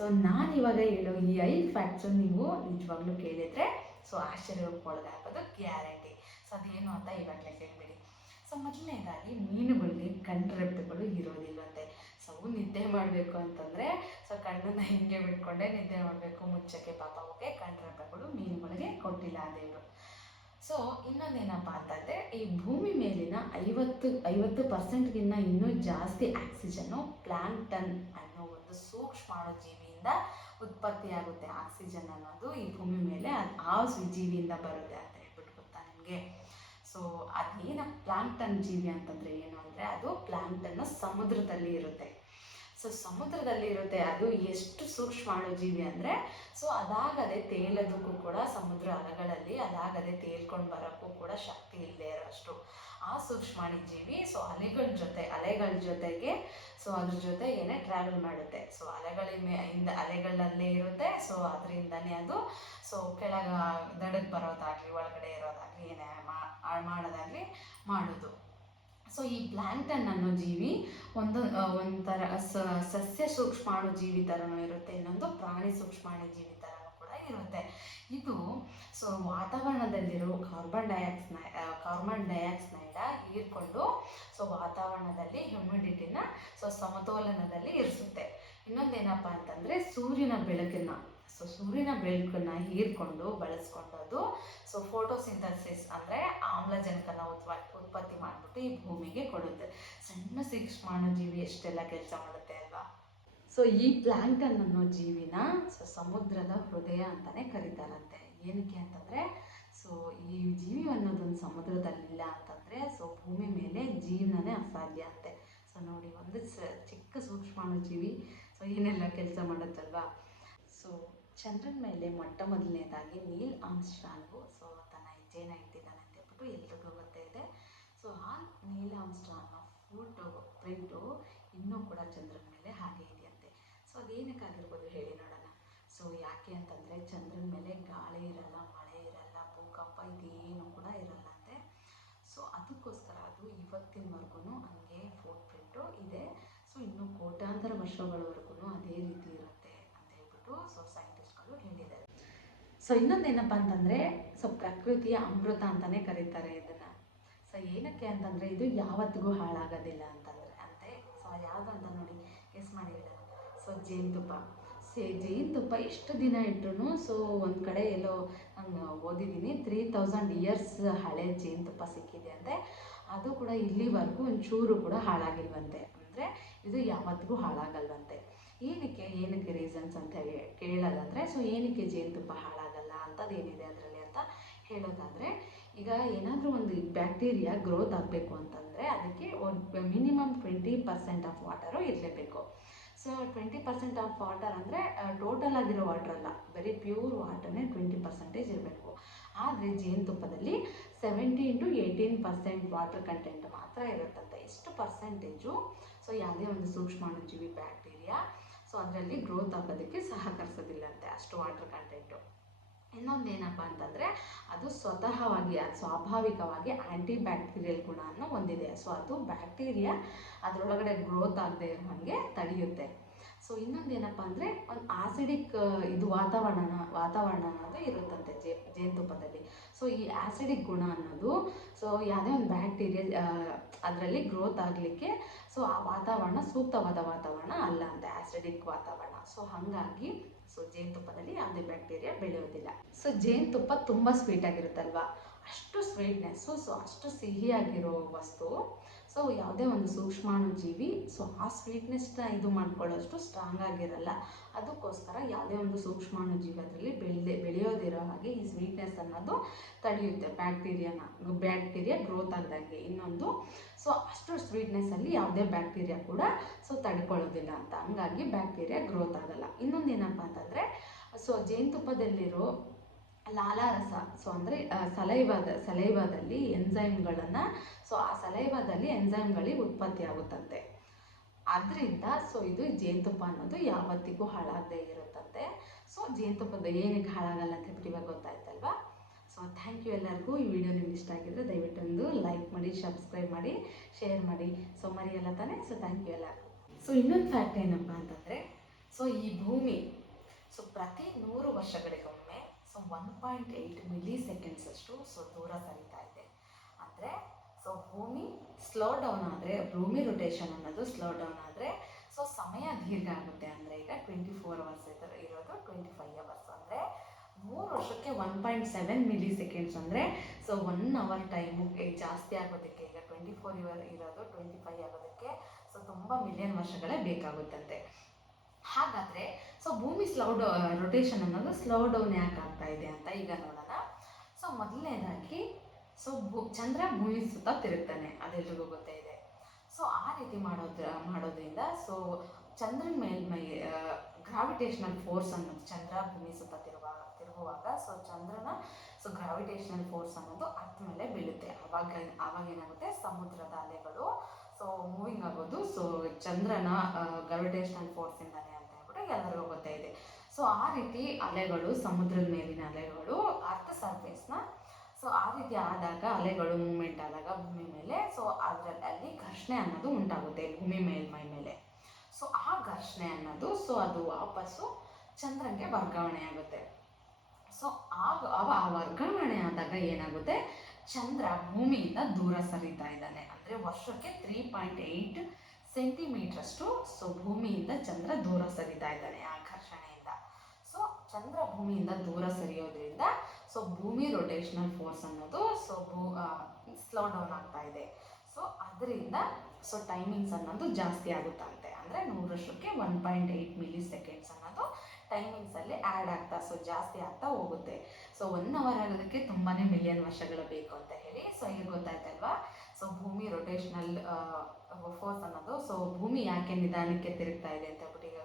So ನಾನು ಇವಾಗ ಹೇಳೋ ಈ 5 ಫ್ಯಾಕ್ಟ್ಸು ನೀವು ನಿಜವಾಗ್ಲೂ ಕೇಳಿದರೆ ಸೊ ಆಶ್ಚರ್ಯಕ್ಕೆ ಒಳಗಾಗೋದು ಗ್ಯಾರಂಟಿ. ಸೊ ಅದೇನು ಅಂತ ಇವಾಗಲೇ ಕೇಳಿಬಿಡಿ. ಸೊ ಮೊದಲನೇದಾಗಿ ಮೀನುಗಳಿಗೆ ಕಣ್ರೆಪ್ಪೆಗಳು ಇರೋದಿಲ್ವಂತೆ. ಸೊ ನಿದ್ದೆ ಮಾಡಬೇಕು ಅಂತಂದರೆ ಸೊ ಕಣ್ಣನ್ನು ಹಿಂಗೆ ಬಿಟ್ಕೊಂಡೆ ನಿದ್ದೆ ಮಾಡಬೇಕು, ಮುಚ್ಚಕ್ಕೆ ಪಾಪ ಅವಕ್ಕೆ ಕಣ್ರೆಪ್ಪೆಗಳು ಮೀನುಗಳಿಗೆ ಕೊಟ್ಟಿಲ್ಲ ದೇವರು. ಸೊ ಇನ್ನೊಂದೇನಪ್ಪ ಅಂತಂದರೆ ಈ ಭೂಮಿ ಮೇಲಿನ 50% ಇನ್ನೂ ಜಾಸ್ತಿ ಆಕ್ಸಿಜನ್ನು ಪ್ಲಾಂಕ್ಟನ್ ಅನ್ನೋ ಒಂದು ಸೂಕ್ಷ್ಮಾಣು ಜೀವಿಯಿಂದ ಉತ್ಪತ್ತಿಯಾಗುತ್ತೆ. ಆಕ್ಸಿಜನ್ ಅನ್ನೋದು ಈ ಭೂಮಿ ಮೇಲೆ ಆ ಜೀವಿಯಿಂದ ಬರುತ್ತೆ ಅಂತ ಹೇಳ್ಬಿಟ್ಟು ಗೊತ್ತಾ ನಿಮಗೆ? ಸೊ ಅದೇನ ಪ್ಲಾಂಕ್ಟನ್ ಜೀವಿ ಅಂತಂದರೆ ಏನು ಅಂದರೆ ಅದು ಪ್ಲಾಂಕ್ಟನ್ನು ಸಮುದ್ರದಲ್ಲಿ ಇರುತ್ತೆ. ಸೊ ಸಮುದ್ರದಲ್ಲಿ ಇರುತ್ತೆ. ಅದು ಎಷ್ಟು ಸೂಕ್ಷ್ಮಾಣು ಜೀವಿ ಅಂದರೆ ಸೊ ಅದಾಗದೆ ತೇಲೋದಕ್ಕೂ ಕೂಡ ಸಮುದ್ರ ಅಲೆಗಳಲ್ಲಿ ಅದಾಗದೆ ತೇಲ್ಕೊಂಡು ಬರೋಕ್ಕೂ ಕೂಡ ಶಕ್ತಿ ಇಲ್ಲದೆ ಇರೋಷ್ಟು ಆ ಸೂಕ್ಷ್ಮಾಣು ಜೀವಿ ಸೊ ಅಲೆಗಳ ಜೊತೆಗೆ ಸೊ ಅದ್ರ ಜೊತೆಗೇನೆ ಟ್ರಾವೆಲ್ ಮಾಡುತ್ತೆ. ಸೊ ಅಲೆಗಳಲ್ಲೇ ಇರುತ್ತೆ. ಸೊ ಅದರಿಂದನೇ ಅದು ಸೊ ಕೆಳಗೆ ದಡಕ್ಕೆ ಬರೋದಾಗಲಿ ಒಳಗಡೆ ಇರೋದಾಗಲಿ ಏನೇ ಮಾಡೋದಾಗಲಿ ಮಾಡೋದು. ಸೊ ಈ ಪ್ಲಾಂಕ್ಟನ್ ಅನ್ನೋ ಜೀವಿ ಒಂಥರ ಸಸ್ಯ ಸೂಕ್ಷ್ಮಾಣು ಜೀವಿ ಥರನೂ ಇರುತ್ತೆ, ಇನ್ನೊಂದು ಪ್ರಾಣಿ ಸೂಕ್ಷ್ಮಾಣು ಜೀವಿ ಥರನೂ ಕೂಡ ಇರುತ್ತೆ. ಇದು ಸೊ ವಾತಾವರಣದಲ್ಲಿರೋ ಕಾರ್ಬನ್ ಡೈಆಕ್ಸೈಡ ಹೀರ್ಕೊಂಡು ಸೊ ವಾತಾವರಣದಲ್ಲಿ ಹ್ಯುಮಿಡಿಟಿನ ಸೊ ಸಮತೋಲನದಲ್ಲಿ ಇರಿಸುತ್ತೆ. ಇನ್ನೊಂದೇನಪ್ಪ ಅಂತಂದರೆ ಸೂರ್ಯನ ಬೆಳಕನ್ನು ಹೀರ್ಕೊಂಡು ಬಳಸ್ಕೊಂಡದು ಸೊ ಫೋಟೋಸಿಂಥಸಿಸ್ ಅಂದರೆ ಆಮ್ಲಜನಕನ ಉತ್ಪತ್ತಿ ಮಾಡಿಬಿಟ್ಟು ಈ ಭೂಮಿಗೆ ಕೊಡುತ್ತೆ. ಸಣ್ಣ ಸೂಕ್ಷ್ಮಾಣು ಜೀವಿ ಎಷ್ಟೆಲ್ಲ ಕೆಲಸ ಮಾಡುತ್ತೆ ಅಲ್ವಾ? ಸೊ ಈ ಪ್ಲಾಂಕ್ಟನ್ ಅನ್ನೋ ಜೀವಿನ ಸೊ ಸಮುದ್ರದ ಹೃದಯ ಅಂತಲೇ ಕರೀತಾರಂತೆ. ಏನಕ್ಕೆ ಅಂತಂದರೆ ಸೊ ಈ ಜೀವಿ ಅನ್ನೋದೊಂದು ಸಮುದ್ರದಲ್ಲಿಲ್ಲ ಅಂತಂದರೆ ಸೊ ಭೂಮಿ ಮೇಲೆ ಜೀವನನೇ ಅಸಾಧ್ಯ ಅಂತೆ. ಸೊ ನೋಡಿ, ಒಂದು ಚಿಕ್ಕ ಸೂಕ್ಷ್ಮಾಣು ಜೀವಿ ಸೊ ಏನೆಲ್ಲ ಕೆಲಸ ಮಾಡುತ್ತಲ್ವಾ? ಸೊ ಚಂದ್ರನ ಮೇಲೆ ಮೊದಲನೇದಾಗಿ ನೀಲ್ ಆರ್ಮ್ಸ್ಟ್ರಾಂಗು ಸೊ ತನ್ನ ಹೆಜ್ಜೆನ ಇಟ್ಟಿದ್ದಾನೆ ಅಂತ ಹೇಳ್ಬಿಟ್ಟು ಎಲ್ರಿಗೂ ಗೊತ್ತೇ ಇದೆ. ಸೊ ಆ ನೀಲ್ ಆರ್ಮ್ಸ್ಟ್ರಾಂಗ್ನ ಪ್ರಿಂಟು ಇನ್ನೂ ಕೂಡ ಚಂದ್ರನ ಮೇಲೆ ಹಾಗೆ ಇದೆಯಂತೆ. ಸೊ ಅದೇನಕ್ಕಾಗಿರ್ಬೋದು ಹೇಳಿ ನೋಡೋಣ. ಸೊ ಯಾಕೆ ಅಂತಂದರೆ ಚಂದ್ರನ ಮೇಲೆ ಗಾಳಿ ಇರಲ್ಲ, ಮಳೆ ಇರಲ್ಲ, ಭೂಕಂಪ ಇದೇನು ಕೂಡ ಇರಲ್ಲಂತೆ. ಸೊ ಅದಕ್ಕೋಸ್ಕರ ಅದು ಇವತ್ತಿನವರೆಗೂ ಹಂಗೆ ಫೋಟ್ ಪ್ರಿಂಟು ಇದೆ. ಸೊ ಇನ್ನು ಕೋಟ್ಯಾಂತರ ವರ್ಷಗಳವರೆಗೂ ಅದೇ ರೀತಿ ಇರುತ್ತೆ ಅಂತ ಹೇಳ್ಬಿಟ್ಟು ಸೊ ಸೈಂಟಿಸ್ಟ್ಗಳು ಹೇಳಿದ್ದಾರೆ. ಸೊ ಇನ್ನೊಂದೇನಪ್ಪ ಅಂತಂದರೆ ಸೊ ಪ್ರಕೃತಿಯ ಅಮೃತ ಅಂತಲೇ ಕರೀತಾರೆ ಇದನ್ನು. ಸೊ ಏನಕ್ಕೆ ಅಂತಂದರೆ ಇದು ಯಾವತ್ತಿಗೂ ಹಾಳಾಗೋದಿಲ್ಲ ಅಂತೆ. ಸೊ ಯಾವುದು ಅಂತ ನೋಡಿ, ಗೆಸ್ ಮಾಡಿಲ್ಲ. ಸೊ ಜೇನುತುಪ್ಪ ಎಷ್ಟು ದಿನ ಇಟ್ಟರು ಸೊ ಒಂದು ಕಡೆ ಎಲ್ಲೋ ನಾನು ಓದಿದ್ದೀನಿ 3000 ಇಯರ್ಸ್ ಹಳೆ ಜೇನುತುಪ್ಪ ಸಿಕ್ಕಿದೆ ಅಂತೆ. ಅದು ಕೂಡ ಇಲ್ಲಿವರೆಗೂ ಒಂಚೂರು ಕೂಡ ಹಾಳಾಗಿಲ್ವಂತೆ. ಅಂದರೆ ಇದು ಯಾವತ್ತಿಗೂ ಹಾಳಾಗಲ್ವಂತೆ. ಏನಕ್ಕೆ ರೀಸನ್ಸ್ ಅಂತ ಕೇಳೋದಾದರೆ ಸೊ ಏನಕ್ಕೆ ಜೇನುತುಪ್ಪ ಹಾಳಾಗಲ್ಲ ಅಂತದೇನಿದೆ ಅದರಲ್ಲಿ ಅಂತ ಹೇಳೋದಾದರೆ, ಈಗ ಏನಾದರೂ ಒಂದು ಬ್ಯಾಕ್ಟೀರಿಯಾ ಗ್ರೋತ್ ಆಗಬೇಕು ಅಂತಂದರೆ ಅದಕ್ಕೆ ಮಿನಿಮಮ್ 20% ಆಫ್ ವಾಟರು ಇರಲೇಬೇಕು. ಸೊ 20% ಆಫ್ ವಾಟರ್ ಅಂದರೆ ಟೋಟಲ್ ಆಗಿರೋ ವಾಟರ್ ಅಲ್ಲ, ಬರೀ ಪ್ಯೂರ್ ವಾಟರ್ನೇ 20% ಇರಬೇಕು. ಆದರೆ ಜೇನುತುಪ್ಪದಲ್ಲಿ 17 to 18% ವಾಟರ್ ಕಂಟೆಂಟ್ ಮಾತ್ರ ಇರುತ್ತಂತೆ. ಎಷ್ಟು ಪರ್ಸೆಂಟೇಜು ಸೊ ಯಾವುದೇ ಒಂದು ಸೂಕ್ಷ್ಮಾಣು ಜೀವಿ ಬ್ಯಾಕ್ಟೀರಿಯಾ ಸೊ ಅದರಲ್ಲಿ ಗ್ರೋತ್ ಆಗೋದಕ್ಕೆ ಸಹಕರಿಸೋದಿಲ್ಲಂತೆ, ಅಷ್ಟು ವಾಟರ್ ಕಂಟೆಂಟು. ಇನ್ನೊಂದೇನಪ್ಪ ಅಂತಂದರೆ ಅದು ಸ್ವಾಭಾವಿಕವಾಗಿ ಆ್ಯಂಟಿ ಬ್ಯಾಕ್ಟೀರಿಯಲ್ ಗುಣವನ್ನು ಹೊಂದಿದೆ. ಸೊ ಅದು ಬ್ಯಾಕ್ಟೀರಿಯಾ ಅದರೊಳಗಡೆ ಗ್ರೋತ್ ಆಗದೆ ಇರೋ ಹಾಗೆ ತಡೆಯುತ್ತೆ. ಸೊ ಇನ್ನೊಂದೇನಪ್ಪ ಅಂದರೆ ಒಂದು ಆಸಿಡಿಕ್ ಇದು ವಾತಾವರಣ ಅನ್ನೋದು ಇರುತ್ತಂತೆ ಜೇನುತುಪ್ಪದಲ್ಲಿ. ಸೊ ಈ ಆಸಿಡಿಕ್ ಗುಣ ಅನ್ನೋದು ಸೊ ಯಾವುದೇ ಒಂದು ಬ್ಯಾಕ್ಟೀರಿಯಾ ಅದರಲ್ಲಿ ಗ್ರೋತ್ ಆಗಲಿಕ್ಕೆ ಸೊ ಆ ವಾತಾವರಣ ಸೂಕ್ತವಾದ ವಾತಾವರಣ ಅಲ್ಲ ಅಂತೆ, ಆಸಿಡಿಕ್ ವಾತಾವರಣ. ಸೊ ಹಾಗಾಗಿ ಸೊ ಜೇನುತುಪ್ಪದಲ್ಲಿ ಯಾವುದೇ ಬ್ಯಾಕ್ಟೀರಿಯಾ ಬೆಳೆಯೋದಿಲ್ಲ. ಸೊ ಜೇನುತುಪ್ಪ ತುಂಬ ಸ್ವೀಟಾಗಿರುತ್ತಲ್ವ, ಅಷ್ಟು ಸ್ವೀಟ್ನೆಸ್ಸು ಸೊ ಅಷ್ಟು ಸಿಹಿಯಾಗಿರೋ ವಸ್ತು ಸೊ ಯಾವುದೇ ಒಂದು ಸೂಕ್ಷ್ಮಾಣು ಜೀವಿ ಸೊ ಆ ಸ್ವೀಟ್ನೆಸ್ನ ಇದು ಮಾಡ್ಕೊಳ್ಳೋಷ್ಟು ಸ್ಟ್ರಾಂಗ್ ಆಗಿರಲ್ಲ. ಅದಕ್ಕೋಸ್ಕರ ಯಾವುದೇ ಒಂದು ಸೂಕ್ಷ್ಮಾಣು ಜೀವಿ ಅದರಲ್ಲಿ ಬೆಳೆಯೋದಿರೋ ಹಾಗೆ ಈ ಸ್ವೀಟ್ನೆಸ್ ಅನ್ನೋದು ತಡೆಯುತ್ತೆ ಬ್ಯಾಕ್ಟೀರಿಯಾ ಗ್ರೋತ್ ಆಗದಂಗೆ. ಇನ್ನೊಂದು ಸೊ ಅಷ್ಟು ಸ್ವೀಟ್ನೆಸ್ಸಲ್ಲಿ ಯಾವುದೇ ಬ್ಯಾಕ್ಟೀರಿಯಾ ಕೂಡ ಸೊ ತಡ್ಕೊಳ್ಳೋದಿಲ್ಲ ಅಂತ, ಹಂಗಾಗಿ ಬ್ಯಾಕ್ಟೀರಿಯಾ ಗ್ರೋತ್ ಆಗಲ್ಲ. ಇನ್ನೊಂದೇನಪ್ಪ ಅಂತಂದರೆ ಸೊ ಜೇನುತುಪ್ಪದಲ್ಲಿರೋ ಲಾಲಾರಸ ಸೊ ಅಂದರೆ ಸಲೈವಾದಲ್ಲಿ ಎಂಜೈಮ್ಗಳನ್ನು ಸೊ ಆ ಸಲೈವಾದಲ್ಲಿ ಎಂಜೈಮ್ಗಳಿಗೆ ಉತ್ಪತ್ತಿ ಆಗುತ್ತಂತೆ. ಅದರಿಂದ ಸೊ ಇದು ಜೇನುತುಪ್ಪ ಅನ್ನೋದು ಯಾವತ್ತಿಗೂ ಹಾಳಾಗದೇ ಇರುತ್ತಂತೆ. ಸೊ ಜೇನುತುಪ್ಪದ ಏನಕ್ಕೆ ಹಾಳಾಗಲ್ಲ ಅಂತ ಹೇಳ್ಬಿಟ್ಟು ಇವಾಗ ಗೊತ್ತಾಯ್ತಲ್ವಾ? ಸೊ ಥ್ಯಾಂಕ್ ಯು ಎಲ್ಲರಿಗೂ. ಈ ವಿಡಿಯೋ ನಿಮ್ಗೆ ಇಷ್ಟ ಆಗಿದ್ರೆ ದಯವಿಟ್ಟು ಒಂದು ಲೈಕ್ ಮಾಡಿ, ಸಬ್ಸ್ಕ್ರೈಬ್ ಮಾಡಿ, ಶೇರ್ ಮಾಡಿ. ಸೊ ಮರಿಯಲ್ಲ ತಾನೇ? ಸೊ ಥ್ಯಾಂಕ್ ಯು ಎಲ್ಲರಿಗೂ. ಸೊ ಇನ್ನೊಂದು ಫ್ಯಾಕ್ಟ್ ಏನಪ್ಪ ಅಂತಂದರೆ ಸೊ ಈ ಭೂಮಿ ಸೊ ಪ್ರತಿ 100 ವರ್ಷಗಳಿಗೊಮ್ಮೆ ಸೊ 1.8 ಮಿಲಿ ಸೆಕೆಂಡ್ಸ್ ಅಷ್ಟು ಸೊ ದೂರ ಸರಿತಾ ಇದೆ. ಅಂದರೆ ಸೊ ಭೂಮಿ ಸ್ಲೋ ಡೌನ್ ಆದರೆ, ಭೂಮಿ ರೊಟೇಷನ್ ಅನ್ನೋದು ಸ್ಲೋ ಡೌನ್ ಆದರೆ ಸೊ ಸಮಯ ದೀರ್ಘ ಆಗುತ್ತೆ. ಅಂದರೆ ಈಗ 24 ಅವರ್ಸ್ ಇರೋದು 25 ಅವರ್ಸ್, ಅಂದರೆ 3 ವರ್ಷಕ್ಕೆ 1.7 ಮಿಲಿ ಸೆಕೆಂಡ್ಸ್, ಅಂದರೆ ಸೊ 1 ಅವರ್ ಟೈಮು ಜಾಸ್ತಿ ಆಗೋದಕ್ಕೆ, ಈಗ 24 ಇರೋದು 25 ಆಗೋದಕ್ಕೆ ಸೊ ತುಂಬ ಮಿಲಿಯನ್ ವರ್ಷಗಳೇ ಬೇಕಾಗುತ್ತಂತೆ. ಹಾಗಾದರೆ ಸೊ ಭೂಮಿ ರೊಟೇಷನ್ ಅನ್ನೋದು ಸ್ಲೋ ಡೌನ್ ಯಾಕೆ ಆಗ್ತಾ ಇದೆ ಅಂತ ಈಗ ನೋಡೋಣ. ಸೊ ಮೊದಲನೇದಾಗಿ ಸೊ ಚಂದ್ರ ಭೂಮಿ ಸುತ್ತ ತಿರುಗ್ತಾನೆ, ಅದೆಲ್ರಿಗೂ ಗೊತ್ತೇ ಇದೆ. ಸೊ ಆ ರೀತಿ ಮಾಡೋದ್ರಿಂದ ಸೊ ಚಂದ್ರನ ಮೇಲ್ಮೈ ಗ್ರಾವಿಟೇಷನಲ್ ಫೋರ್ಸ್ ಅನ್ನೋದು ಚಂದ್ರ ಭೂಮಿ ಸುತ್ತ ತಿರುಗುವಾಗ ಸೊ ಚಂದ್ರನ ಸೊ ಗ್ರಾವಿಟೇಷನಲ್ ಫೋರ್ಸ್ ಅನ್ನೋದು ಅರ್ಥ ಮೇಲೆ ಬೀಳುತ್ತೆ. ಆವಾಗ ಏನಾಗುತ್ತೆ, ಸಮುದ್ರದ ಅಲೆಗಳು ಸೊ ಮೂವಿಂಗ್ ಆಗೋದು ಸೊ ಚಂದ್ರನ ಗ್ರಾವಿಟೇಷನಲ್ ಫೋರ್ಸಿಂದಾನೆ ಅಂತ ಹೇಳ್ಬಿಟ್ಟು ಎಲ್ಲರಿಗೂ ಗೊತ್ತೇ ಇದೆ. ಸೊ ಆ ರೀತಿ ಅಲೆಗಳು, ಸಮುದ್ರದ ಮೇಲಿನ ಅಲೆಗಳು ಅರ್ಥ ಸರ್ಫೇಸ್ನ ಸೊ ಆ ರೀತಿ ಆದಾಗ, ಅಲೆಗಳು ಮೂವ್ಮೆಂಟ್ ಆದಾಗ ಭೂಮಿ ಮೇಲೆ ಸೊ ಅಲ್ಲಿ ಘರ್ಷಣೆ ಅನ್ನೋದು ಉಂಟಾಗುತ್ತೆ ಭೂಮಿ ಮೇಲ್ಮೈ ಮೇಲೆ. ಸೊ ಆ ಘರ್ಷಣೆ ಅನ್ನೋದು ಸೊ ಅದು ವಾಪಸ್ಸು ಚಂದ್ರನಿಗೆ ವರ್ಗಾವಣೆ ಆಗುತ್ತೆ. ಸೊ ಆ ವರ್ಗಾವಣೆ ಆದಾಗ ಏನಾಗುತ್ತೆ, ಚಂದ್ರ ಭೂಮಿಯಿಂದ ದೂರ ಸರಿತಾ ಇದ್ದಾನೆ. ಅಂದರೆ ವರ್ಷಕ್ಕೆ 3.8 ಸೆಂಟಿಮೀಟರ್ ಅಷ್ಟು ಸೊ ಭೂಮಿಯಿಂದ ಚಂದ್ರ ದೂರ ಸರಿತಾ ಇದ್ದಾನೆ ಆ ಘರ್ಷಣೆಯಿಂದ. ಸೊ ಚಂದ್ರ ಭೂಮಿಯಿಂದ ದೂರ ಸರಿಯೋದ್ರಿಂದ ಸೊ ಭೂಮಿ ರೊಟೇಷನಲ್ ಫೋರ್ಸ್ ಅನ್ನೋದು ಸೊ ಸ್ಲೋ ಡೌನ್ ಆಗ್ತಾ ಇದೆ. ಸೊ ಅದರಿಂದ ಸೊ ಟೈಮಿಂಗ್ಸ್ ಅನ್ನೋದು ಜಾಸ್ತಿ ಆಗುತ್ತಂತೆ. ಅಂದರೆ 100 ವರ್ಷಕ್ಕೆ 1.8 ಮಿಲಿ ಸೆಕೆಂಡ್ಸ್ ಅನ್ನೋದು ಟೈಮಿಂಗ್ಸಲ್ಲಿ ಆ್ಯಡ್ ಆಗ್ತಾ ಸೊ ಜಾಸ್ತಿ ಆಗ್ತಾ ಹೋಗುತ್ತೆ. ಸೊ 1 ಅವರ್ ಆಗೋದಕ್ಕೆ ತುಂಬಾ ಮಿಲಿಯನ್ ವರ್ಷಗಳು ಬೇಕು ಅಂತ ಹೇಳಿ. ಸೊ ಈಗ ಗೊತ್ತಾಯ್ತಲ್ವಾ, ಸೊ ಭೂಮಿ ರೊಟೇಷನಲ್ ಫೋರ್ಸ್ ಅನ್ನೋದು ಸೊ ಭೂಮಿ ಯಾಕೆ ನಿಧಾನಕ್ಕೆ ತಿರುಗ್ತಾ ಇದೆ ಅಂತ ಹೇಳ್ಬಿಟ್ಟು ಈಗ